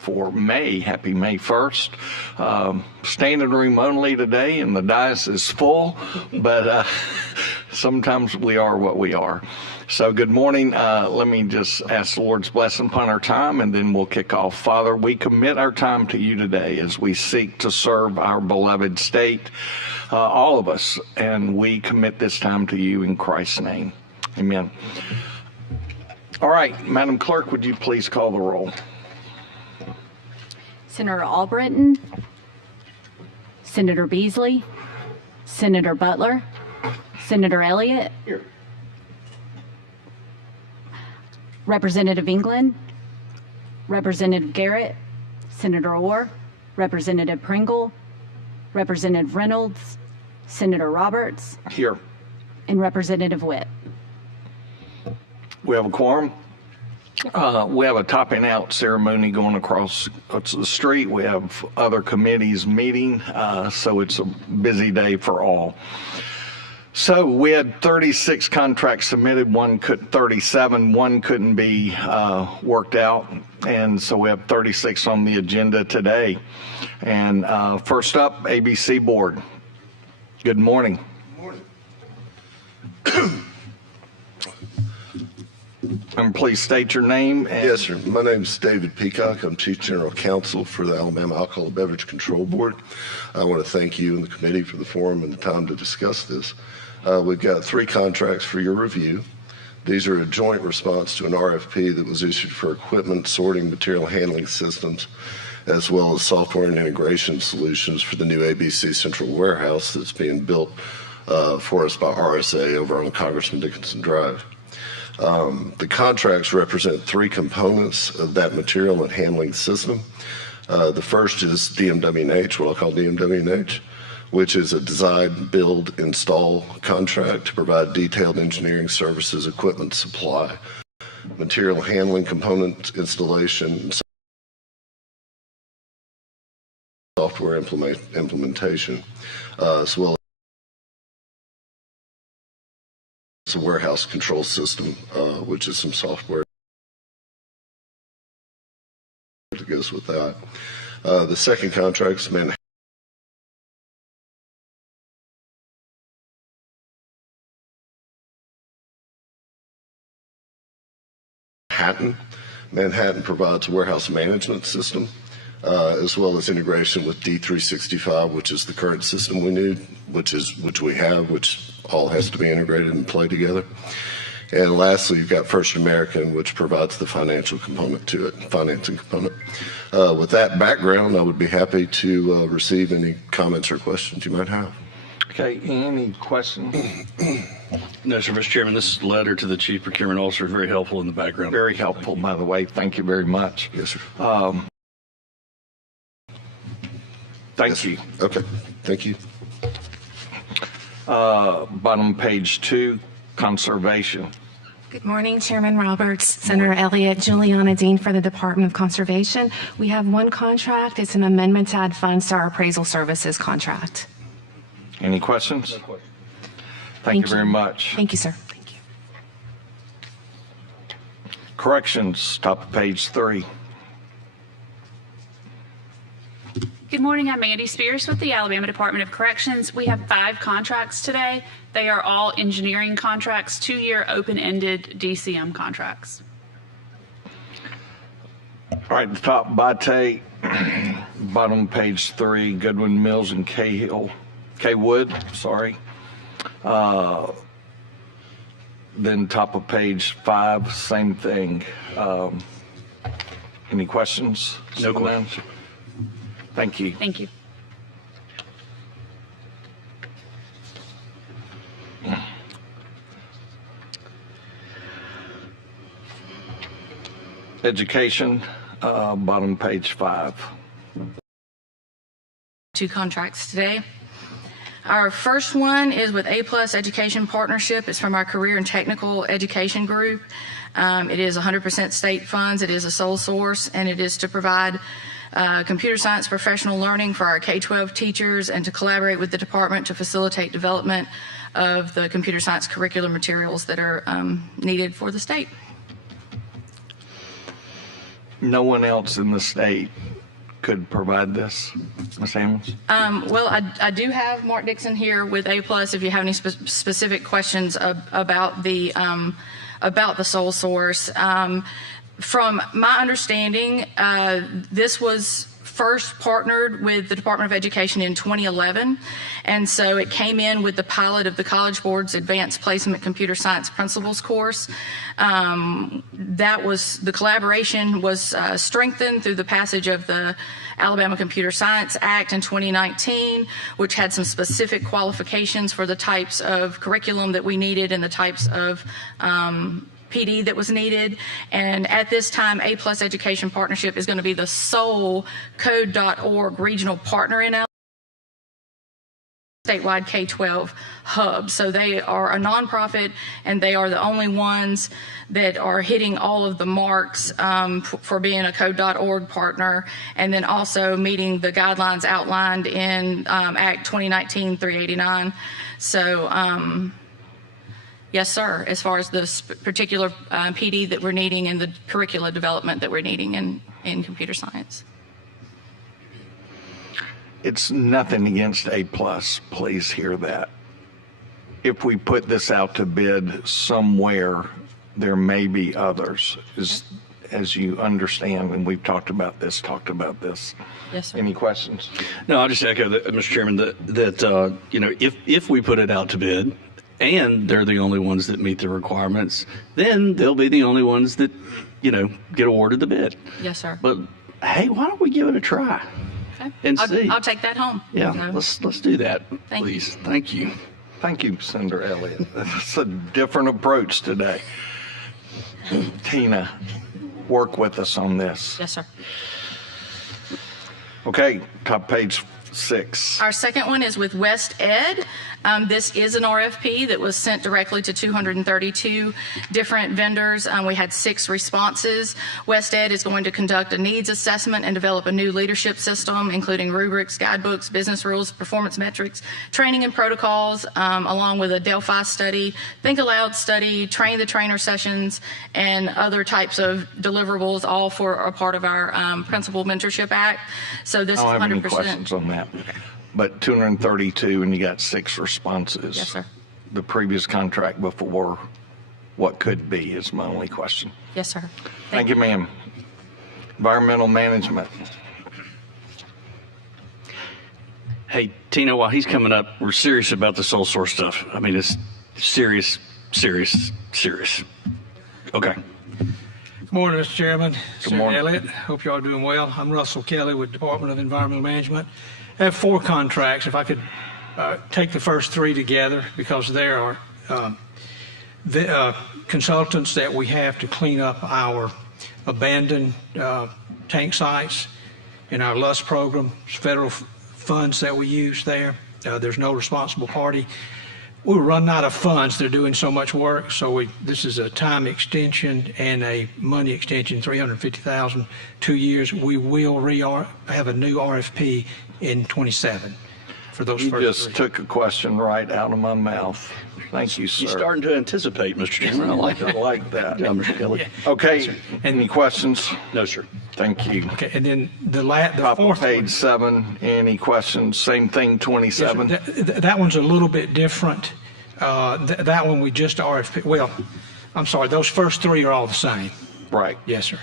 For May. Happy May 1st. Standing room only today, and the dais is full, but sometimes we are what we are. So good morning. Let me just ask the Lord's blessing upon our time, and then we'll kick off. Father, we commit our time to you today as we seek to serve our beloved state, all of us, and we commit this time to you in Christ's name. Amen. All right, Madam Clerk, would you please call the roll? Senator Albritton, Senator Beasley, Senator Butler, Senator Elliott, Here. Representative England, Representative Garrett, Senator Orr, Representative Pringle, Representative Reynolds, Senator Roberts, Here. and Representative Witt. We have a quorum. We have a topping out ceremony going across the street. We have other committees meeting, so it's a busy day for all. So we had 36 contracts submitted, 37, one couldn't be worked out, and so we have 36 on the agenda today. And first up, ABC Board. Good morning. Good morning. And please state your name. Yes, sir. My name is David Peacock. I'm Chief General Counsel for the Alabama Alcohol Beverage Control Board. I want to thank you and the committee for the forum and the time to discuss this. We've got 3 contracts for your review. These are a joint response to an RFP that was issued for equipment, sorting, material handling systems, as well as software and integration solutions for the new ABC Central Warehouse that's being built for us by RSA over on Congressman Dickinson Drive. The contracts represent 3 components of that material and handling system. The first is DMW&H, what I'll call DMW&H, which is a design, build, install contract to provide detailed engineering services, equipment supply, material handling component installation, and software implementation, as well as a warehouse control system, which is some software that goes with that. The second contract is Manhattan. Manhattan provides a warehouse management system, as well as integration with D365, which is the current system we need, which we have, which all has to be integrated and play together. And lastly, you've got First American, which provides the financial component to it, financing component. With that background, I would be happy to receive any comments or questions you might have. Okay, any questions? No, sir, Mr. Chairman, this letter to the Chief Procurement Officer is very helpful in the background. Very helpful, by the way. Thank you very much. Yes, sir. Thank you. Okay, thank you. Bottom page 2, conservation. Good morning, Chairman Roberts, Senator Elliott, Juliana Dean for the Department of Conservation. We have 1 contract. It's an amendment to add funds to our appraisal services contract. Any questions? Thank you very much. Thank you, sir. Thank you. Corrections, top of page 3. Good morning, I'm Mandy Spears with the Alabama Department of Corrections. We have 5 contracts today. They are all engineering contracts, 2-year open-ended DCM contracts. All right, the top, Bate, bottom page 3, Goodwin Mills and K-Wood, sorry. Then top of page 5, same thing. Any questions? No questions. Thank you. Thank you. Education, bottom page 5. 2 contracts today. Our first one is with A+ Education Partnership. It's from our Career and Technical Education Group. It is 100% state funds. It is a sole source, and it is to provide computer science professional learning for our K-12 teachers and to collaborate with the department to facilitate development of the computer science curriculum materials that are needed for the state. No one else in the state could provide this, Ms. Hammonds? Well, I do have Mark Dixon here with A+, if you have any specific questions about the sole source. From my understanding, this was first partnered with the Department of Education in 2011, and so it came in with the pilot of the College Board's Advanced Placement Computer Science Principles course. The collaboration was strengthened through the passage of the Alabama Computer Science Act in 2019, which had some specific qualifications for the types of curriculum that we needed and the types of PD that was needed. And at this time, A+ Education Partnership is going to be the sole Code.org regional partner in statewide K-12 hub. So they are a nonprofit, and they are the only ones that are hitting all of the marks for being a Code.org partner, and then also meeting the guidelines outlined in Act 2019-389. So yes, sir, as far as this particular PD that we're needing and the curricula development that we're needing in computer science. It's nothing against A+, please hear that. If we put this out to bid somewhere, there may be others, as you understand, and we've talked about this. Yes, sir. Any questions? No, I'll just echo that, Mr. Chairman, that you know, if we put it out to bid and they're the only ones that meet the requirements, then they'll be the only ones that, you know, get awarded the bid. Yes, sir. But hey, why don't we give it a try? Okay. And see. I'll take that home. Yeah, So, let's do that, Thank you. please. Thank you. Thank you, Senator Elliott. It's a different approach today. Tina, work with us on this. yes, sir. Okay, top page 6. Our second one is with West Ed. This is an RFP that was sent directly to 232 different vendors. We had 6 responses. West Ed is going to conduct a needs assessment and develop a new leadership system, including rubrics, guidebooks, business rules, performance metrics, training and protocols, along with a Delphi study, Think Aloud study, train the trainer sessions, and other types of deliverables, all for a part of our Principal Mentorship Act. So this I don't have is any 100%. questions on that. But 232 and you got 6 responses. Yes, sir. The previous contract before, what could be is my only question. Yes, sir. Thank you, ma'am. Environmental management. Hey, Tina, while he's coming up, we're serious about the sole source stuff. I mean, it's serious. Okay. Good morning, Mr. Chairman. Senator morning. Elliott. Hope you all are doing well. I'm Russell Kelly with Department of Environmental Management. I have 4 contracts. If I could take the first 3 together, because there are the consultants that we have to clean up our abandoned tank sites in our LUS program, federal funds that we use there. There's no responsible party. We were running out of funds. They're doing so much work. So this is a time extension and a money extension, $350,000, 2 years. We will have a new RFP in 27 for those You first just 3. took a question right out of my mouth. Thank you, sir. You're starting to anticipate, Mr. Chairman. I like I it. like that. Yeah, Mr. Kelly. Okay, any questions? No, sir. Thank you. Okay, and then the Top of fourth one. page 7, any questions? Same thing, Yes, sir. 27? That one's a little bit different. That one we just RFP. Well, I'm sorry. Those first 3 are all the same. Right, Yes, sir.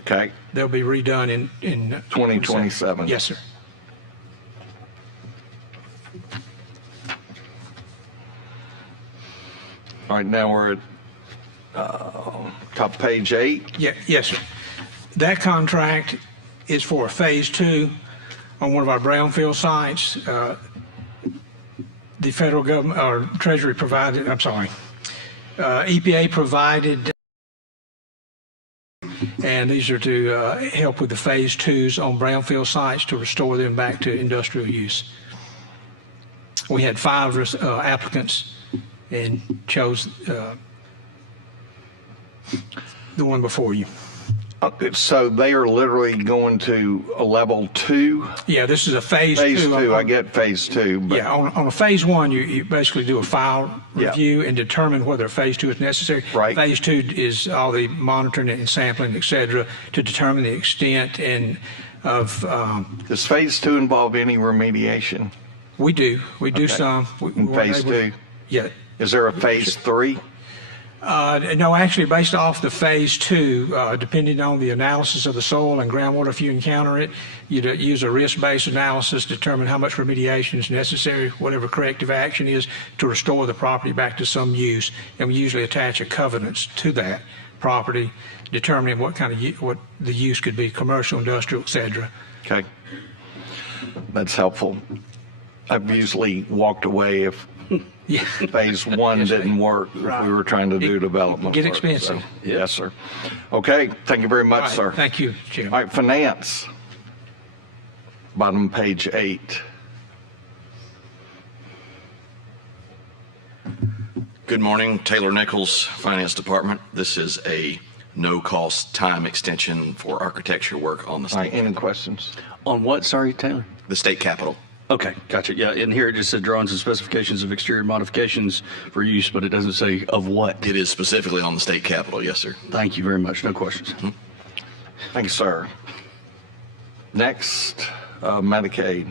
okay. They'll be redone in 2027. Yes, sir. All right, now we're at top page 8. Yeah, yes, sir. That contract is for phase 2 on one of our brownfield sites. The federal government or Treasury provided, EPA provided, and these are to help with the phase 2s on brownfield sites to restore them back to industrial use. We had 5 applicants and chose the one before you. So they are literally going to a level 2? Yeah, this is a phase Phase 2. 2, I get phase 2, but Yeah, on a phase 1, you basically do a file Yeah. review and determine whether phase 2 is necessary. Right. Phase 2 is all the monitoring and sampling, et cetera, to determine the extent of, does phase 2 involve any remediation? we do Okay. some. In phase 2? Yeah. Is there a phase 3? No, actually, based off the phase 2, depending on the analysis of the soil and groundwater, if you encounter it, you use a risk-based analysis to determine how much remediation is necessary, whatever corrective action is to restore the property back to some use. And we usually attach a covenants to that property, determining what kind of what the use could be, commercial, industrial, et cetera. Okay. That's helpful. I've usually walked away if Yeah. phase 1 didn't work, if Right. we were trying to do development get work. expensive. So, yes, sir. Okay, thank you very much, All right, sir. thank you, Chairman. All right, finance. Bottom page 8. Good morning, Taylor Nichols, Finance Department. This is a no-cost time extension for architecture work on the All right, state, any questions? On what, sorry, Taylor? the state capitol. Okay, gotcha. Yeah, in here it just said drawings and specifications of exterior modifications for use, but it doesn't say of what. It is specifically on the state capitol, yes, sir. Thank you very much. No questions. Thank you, sir. Next, Medicaid.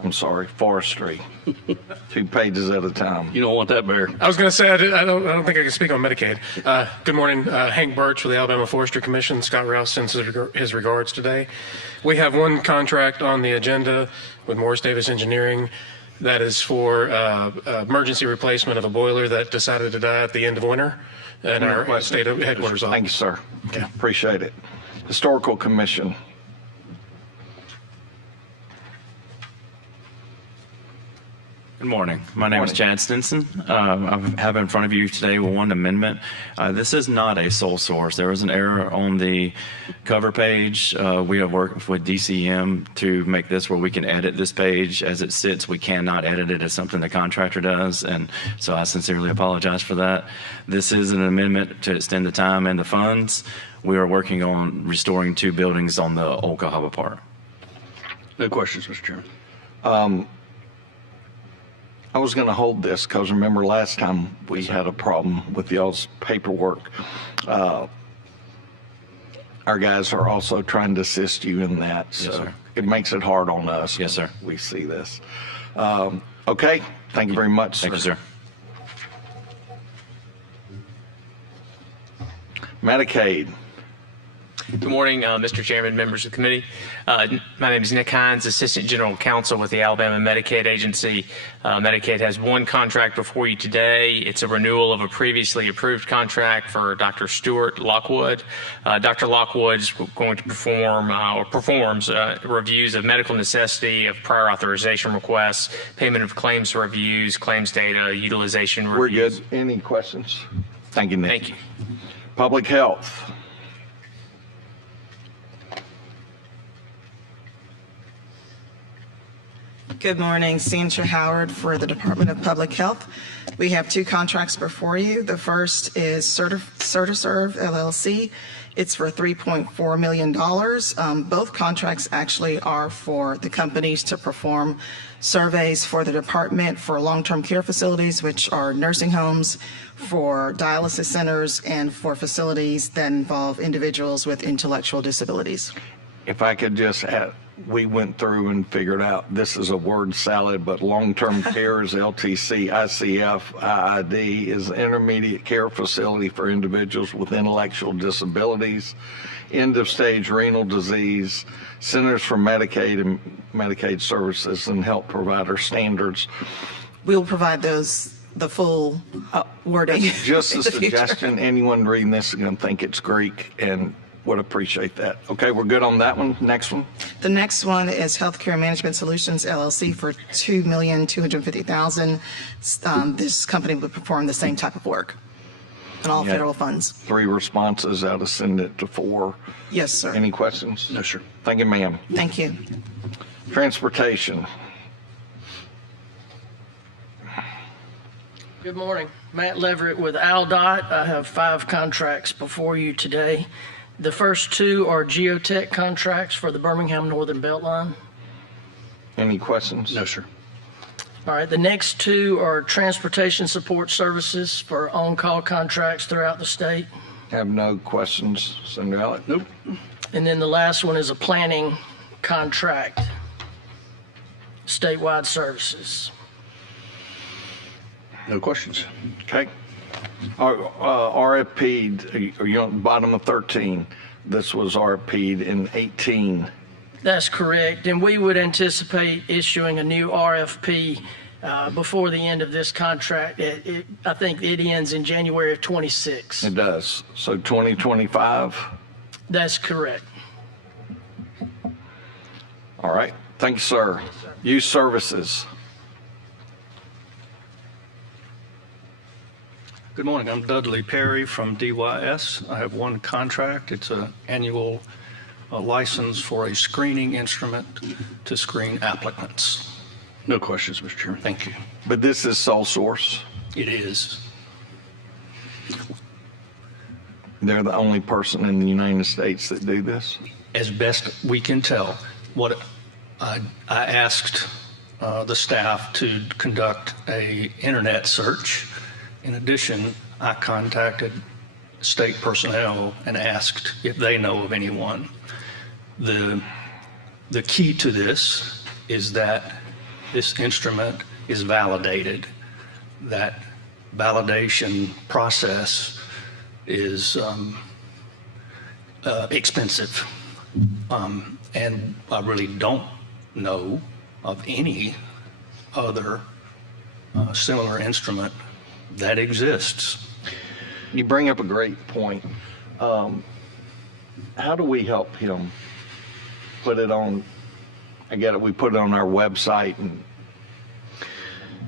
I'm sorry, forestry. 2 pages at a time. You don't want that, Bear. I was going to say, I don't think I can speak on Medicaid. Good morning, Hank Birch with the Alabama Forestry Commission. Scott Rouse sends his regards today. We have one contract on the agenda with Morris Davis Engineering that is for emergency replacement of a boiler that decided to die at the end of winter at our state headquarters Thank you, office. sir. Appreciate it. Historical Commission. Good morning. My name is Chad Stinson. I have in front of you today one amendment. This is not a sole source. There was an error on the cover page. We have worked with DCM to make this where we can edit this page as it sits. We cannot edit it as something the contractor does, and so I sincerely apologize for that. This is an amendment to extend the time and the funds. We are working on restoring 2 buildings on the Old Cahaba Park. No questions, Mr. Chairman. I was going to hold this because remember last time we had a problem with y'all's paperwork. Our guys are also trying to assist you in that, so sir. it makes it hard on us. Yes, sir. We see this. Okay, thank you very much, sir. Thank you, sir. Medicaid. Good morning, Mr. Chairman, members of the committee. My name is Nick Hines, Assistant General Counsel with the Alabama Medicaid Agency. Medicaid has one contract before you today. It's a renewal of a previously approved contract for Dr. Stuart Lockwood. Dr. Lockwood is going to perform or performs reviews of medical necessity, of prior authorization requests, payment of claims reviews, claims data, utilization We're reviews. good. Any questions? Thank you, Nick. Thank you. Public Health. Good morning, Sandra Howard for the Department of Public Health. We have 2 contracts before you. The first is CertiServe LLC. It's for $3.4 million. Both contracts actually are for the companies to perform surveys for the department for long-term care facilities, which are nursing homes, for dialysis centers, and for facilities that involve individuals with intellectual disabilities. If I could just add, we went through and figured out this is a word salad, but long-term care is LTC, ICF, IID is intermediate care facility for individuals with intellectual disabilities, end-of-stage renal disease, Centers for Medicaid and Medicaid Services and Health Provider Standards. We'll provide those, the full wording. Just a in the future. suggestion, anyone reading this is going to think it's Greek and would appreciate that. Okay, we're good on that one. Next one. The next one is Healthcare Management Solutions LLC for $2,250,000. This company would perform the same type of work and all Yeah. federal funds. 3 responses out of send it to 4. Yes, sir. Any questions? No, sir. Thank you, ma'am. Thank you. Transportation. Good morning. Matt Leverett with ALDOT. I have 5 contracts before you today. The first two are geotech contracts for the Birmingham Northern Beltline. Any questions? No, sir. All right, the next two are transportation support services for on-call contracts throughout the state. Have no questions, Senator Elliott? Nope. And then the last one is a planning contract, statewide services. No questions. Okay. RFP, are you on the bottom of 13? This was RFP'd in 18. That's correct, and we would anticipate issuing a new RFP before the end of this contract. I think it ends in January of 26. It does. So 2025? That's correct. All right. Thank you, sir. Youth services. Good morning. I'm Dudley Perry from DYS. I have one contract. It's an annual license for a screening instrument to screen applicants. No questions, Mr. Chairman. Thank you. But this is sole source. It is. They're the only person in the United States that do this? As best we can tell, what I asked the staff to conduct a internet search. In addition, I contacted state personnel and asked if they know of anyone. The key to this is that this instrument is validated. That validation process is expensive. And I really don't know of any other similar instrument that exists. You bring up a great point. How do we help him put it on? I get it. We put it on our website, and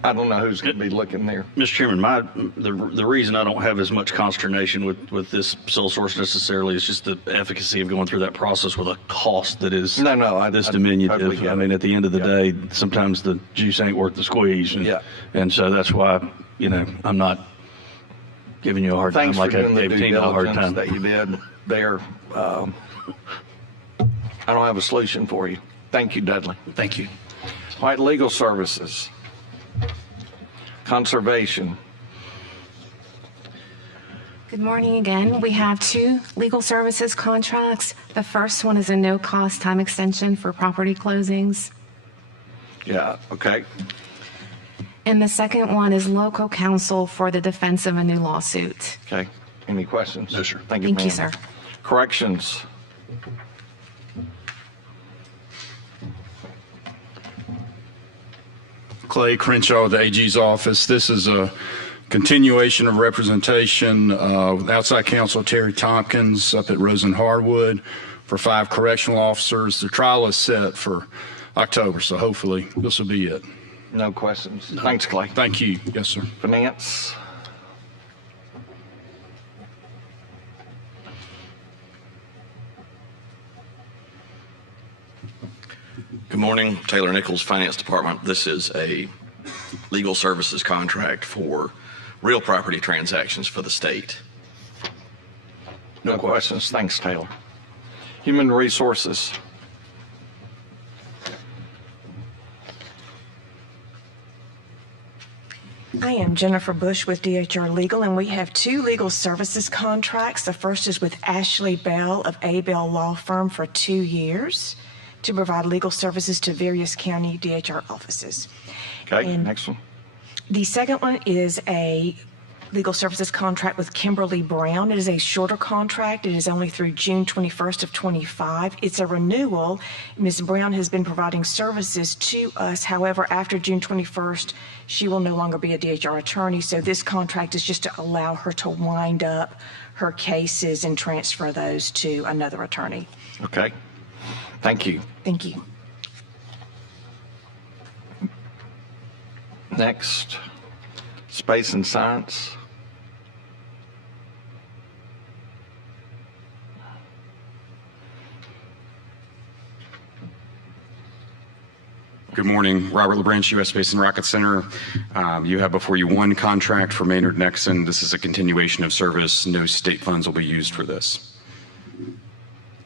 I don't know who's going to be looking there. Mr. Chairman, the reason I don't have as much consternation with this sole source necessarily is just the efficacy of going through that process with a cost that is this diminutive. totally get I mean, it. at the end of the day, sometimes the juice ain't worth the squeeze. And so that's why, I'm not giving you a hard Thanks time like for I doing the gave due Tina a hard diligence time. that you did there. I don't have a solution for you. Thank you, Dudley. Thank you. All right, legal services. Conservation. Good morning again. We have two legal services contracts. The first one is a no-cost time extension for property closings. Yeah, okay. And the second one is local counsel for the defense of a new lawsuit. Okay. Any questions? No, sir. Thank you, Thank you, ma'am. sir. Corrections. Clay Crenshaw with the AG's office. This is a continuation of representation with outside counsel Terry Tompkins up at Rosen Hardwood for 5 correctional officers. The trial is set for October, so hopefully this will be it. No questions. Thanks, Clay. Thank you. Yes, sir. Finance. Good morning, Taylor Nichols, Finance Department. This is a legal services contract for real property transactions for the state. No questions. Thanks, Taylor. Human resources. I am Jennifer Bush with DHR Legal, and we have 2 legal services contracts. The first is with Ashley Bell of A. Bell Law Firm for 2 years to provide legal services to various county DHR offices. Okay, And next one. the second one is a legal services contract with Kimberly Brown. It is a shorter contract. It is only through June 21st of 25. It's a renewal. Ms. Brown has been providing services to us. However, after June 21st, she will no longer be a DHR attorney. So this contract is just to allow her to wind up her cases and transfer those to another attorney. Okay. Thank you. Thank you. Next, space and science. Good morning, Robert LaBranch, U.S. Space and Rocket Center. You have before you one contract for Maynard Nexon. This is a continuation of service. No state funds will be used for this.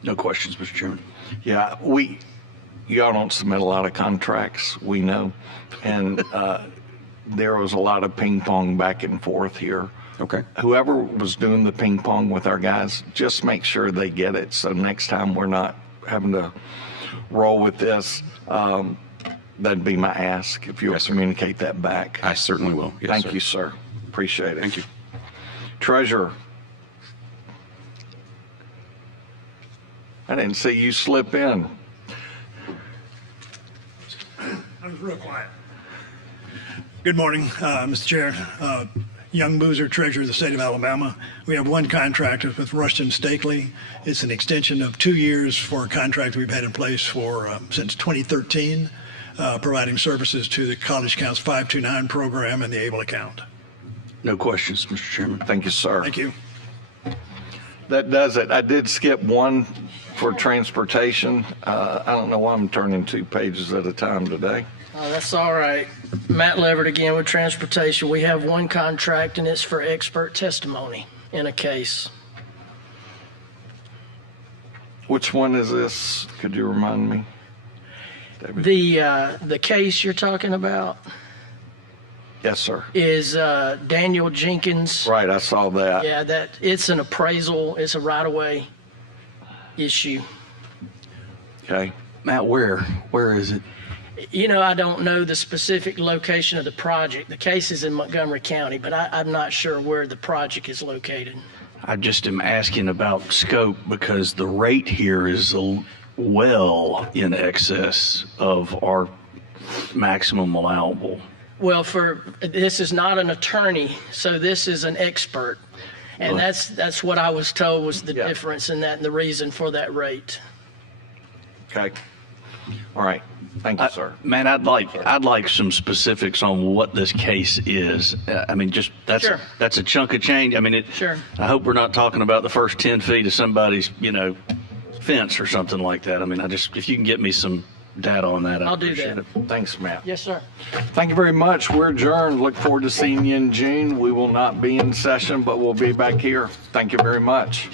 No questions, Mr. Chairman. Yeah, y'all don't submit a lot of contracts, we know, and there was a lot of ping pong back and forth here. Okay. Whoever was doing the ping pong with our guys, just make sure they get it, so next time we're not having to roll with this. That'd be my ask, if you'll communicate that back. I certainly will. Yes, Thank sir. you, sir. Appreciate it. Thank you. Treasurer. I didn't see you slip in. I was real quiet. Good morning, Mr. Chair. Young Boozer, Treasurer of the State of Alabama. We have one contract with Rushton Stakely. It's an extension of 2 years for a contract we've had in place for since 2013, providing services to the College Counts 529 program and the ABLE account. No questions, Mr. Chairman. Thank you, sir. Thank you. That does it. I did skip one for transportation. I don't know why I'm turning 2 pages at a time today. Oh, that's all right. Matt Leverett again with Transportation. We have one contract, and it's for expert testimony in a case. Which one is this? Could you remind me? The case you're talking about Yes, sir. is Daniel Jenkins. Right, I saw that. Yeah, it's an appraisal. It's a right-of-way issue. Okay. Matt, where is it? You know, I don't know the specific location of the project. The case is in Montgomery County, but I'm not sure where the project is located. I just am asking about scope because the rate here is well in excess of our maximum allowable. Well, this is not an attorney, so this is an expert. And Well- that's what I was told was the difference in that and the reason for that rate. Okay. All right. Thank you, sir. Man, I'd like some specifics on what this case is. I mean, just Sure. that's a chunk of change. I mean, Sure. I hope we're not talking about the first 10 feet of somebody's, fence or something like that. I mean, if you can get me some data on that, I'll do appreciate that. it. Thanks, Matt. Yes, sir. Thank you very much. We're adjourned. Look forward to seeing you in June. We will not be in session, but we'll be back here. Thank you very much.